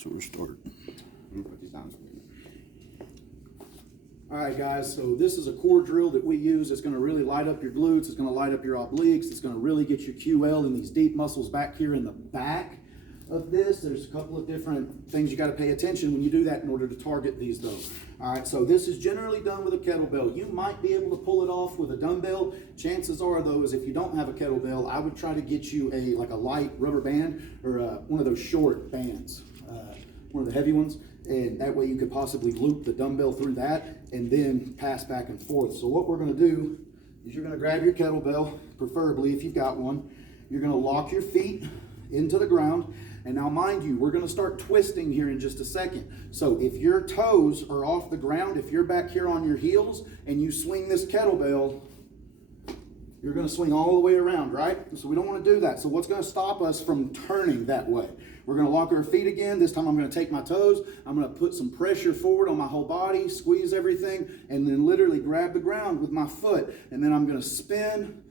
So we're starting. Put these down. All right, guys, so this is a core drill that we use. It's going to really light up your glutes. It's going to light up your obliques. It's going to really get your QL and these deep muscles back here in the back of this. There's a couple of different things you got to pay attention when you do that in order to target these, though. All right, so this is generally done with a kettlebell. You might be able to pull it off with a dumbbell. Chances are, though, is if you don't have a kettlebell, I would try to get you a light rubber band or one of those short bands, one of the heavy ones. And that way you could possibly loop the dumbbell through that and then pass back and forth. So what we're going to do is you're going to grab your kettlebell, preferably if you've got one. You're going to lock your feet into the ground. And now mind you, we're going to start twisting here in just a second. So if your toes are off the ground, if you're back here on your heels and you swing this kettlebell, you're going to swing all the way around, right? So we don't want to do that. So what's going to stop us from turning that way? We're going to lock our feet again. This time I'm going to take my toes. I'm going to put some pressure forward on my whole body, squeeze everything, and then literally grab the ground with my foot. And then I'm going to spin.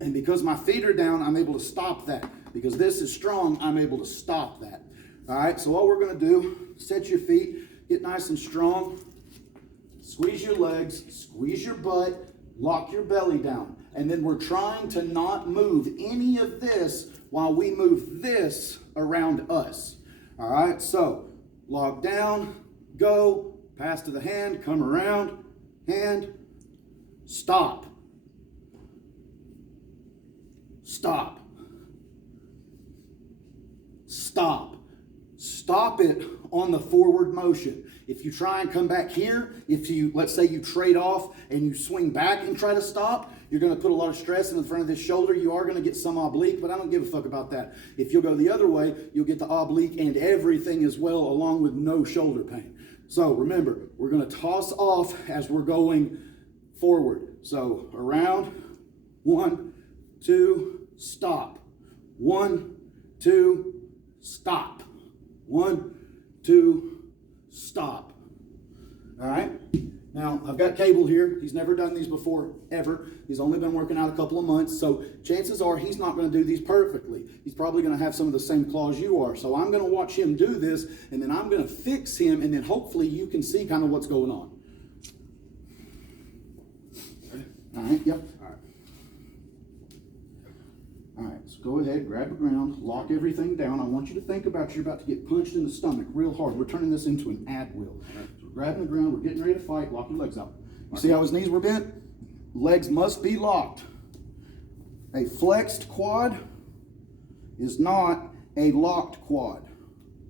And because my feet are down, I'm able to stop that. Because this is strong, I'm able to stop that. All right, so what we're going to do, set your feet, get nice and strong. Squeeze your legs, squeeze your butt, lock your belly down. And then we're trying to not move any of this while we move this around us. All right, so lock down, go, pass to the hand, come around, hand, stop. Stop. Stop. Stop it on the forward motion. If you try and come back here, let's say you trade off and you swing back and try to stop, you're going to put a lot of stress in the front of this shoulder. You are going to get some oblique, but I don't give a fuck about that. If you'll go the other way, you'll get the oblique and everything as well, along with no shoulder pain. So remember, we're going to toss off as we're going forward. So around, 1, 2, stop. 1, 2, stop. 1, 2, stop. All right. Now, I've got Cable here. He's never done these before, ever. He's only been working out a couple of months, so chances are he's not going to do these perfectly. He's probably going to have some of the same claws you are. So I'm going to watch him do this, and then I'm going to fix him, and then hopefully you can see kind of what's going on. All right, yep. All right, so go ahead, grab the ground, lock everything down. I want you to think about you're about to get punched in the stomach real hard. We're turning this into an ad wheel. So we're grabbing the ground, we're getting ready to fight, lock your legs out. You see how his knees were bent? Legs must be locked. A flexed quad is not a locked quad.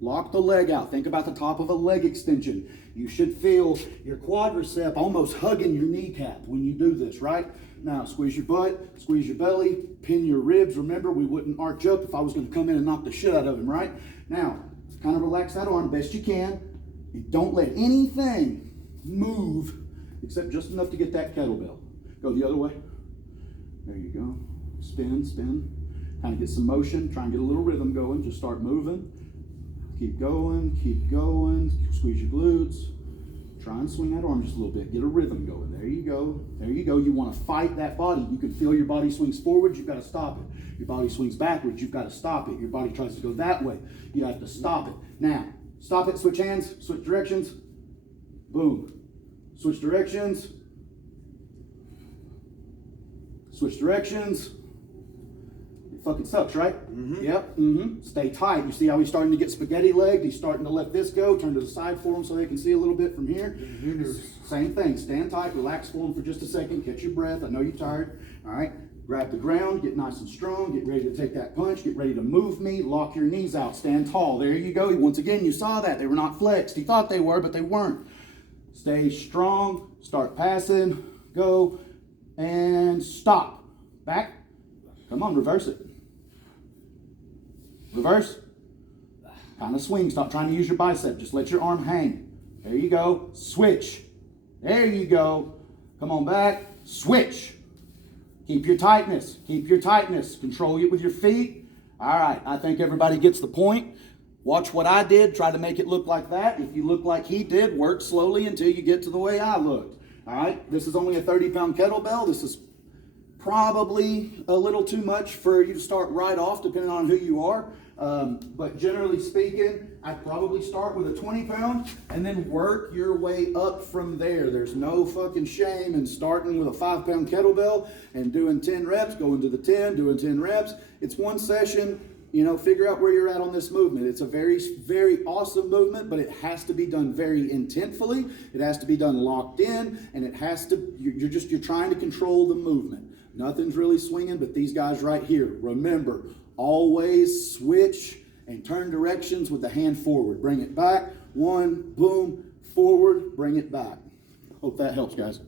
Lock the leg out. Think about the top of a leg extension. You should feel your quadricep almost hugging your kneecap when you do this, right? Now, squeeze your butt, squeeze your belly, pin your ribs. Remember, we wouldn't arch up if I was going to come in and knock the shit out of him, right? Now, kind of relax that arm best you can. And don't let anything move except just enough to get that kettlebell. Go the other way. There you go. Spin, spin. Kind of get some motion. Try and get a little rhythm going. Just start moving. Keep going, keep going. Squeeze your glutes. Try and swing that arm just a little bit. Get a rhythm going. There you go. There you go. You want to fight that body. You can feel your body swings forward. You've got to stop it. Your body swings backwards. You've got to stop it. Your body tries to go that way. You have to stop it. Now, stop it. Switch hands. Switch directions. Boom. Switch directions. Switch directions. Fucking sucks, right? Mm-hmm. Yep. Mm-hmm. Stay tight. You see how he's starting to get spaghetti legged? He's starting to let this go. Turn to the side for him so they can see a little bit from here. Mm-hmm. Same thing. Stand tight. Relax for him for just a second. Catch your breath. I know you're tired. All right. Grab the ground. Get nice and strong. Get ready to take that punch. Get ready to move me. Lock your knees out. Stand tall. There you go. Once again, you saw that. They were not flexed. He thought they were, but they weren't. Stay strong. Start passing. Go. And stop. Back. Come on. Reverse it. Reverse. Kind of swing. Stop trying to use your bicep. Just let your arm hang. There you go. Switch. There you go. Come on back. Switch. Keep your tightness. Keep your tightness. Control it with your feet. All right. I think everybody gets the point. Watch what I did. Try to make it look like that. If you look like he did, work slowly until you get to the way I looked. All right. This is only a 30-pound kettlebell. This is probably a little too much for you to start right off, depending on who you are. But generally speaking, I'd probably start with a 20-pound and then work your way up from there. There's no fucking shame in starting with a 5-pound kettlebell and doing 10 reps, going to the 10, doing 10 reps. It's one session. Figure out where you're at on this movement. It's a very, very awesome movement, but it has to be done very intentfully. It has to be done locked in, and it has to, you're trying to control the movement. Nothing's really swinging, but these guys right here. Remember, always switch and turn directions with the hand forward. Bring it back. One, boom, forward, bring it back. Hope that helps, guys.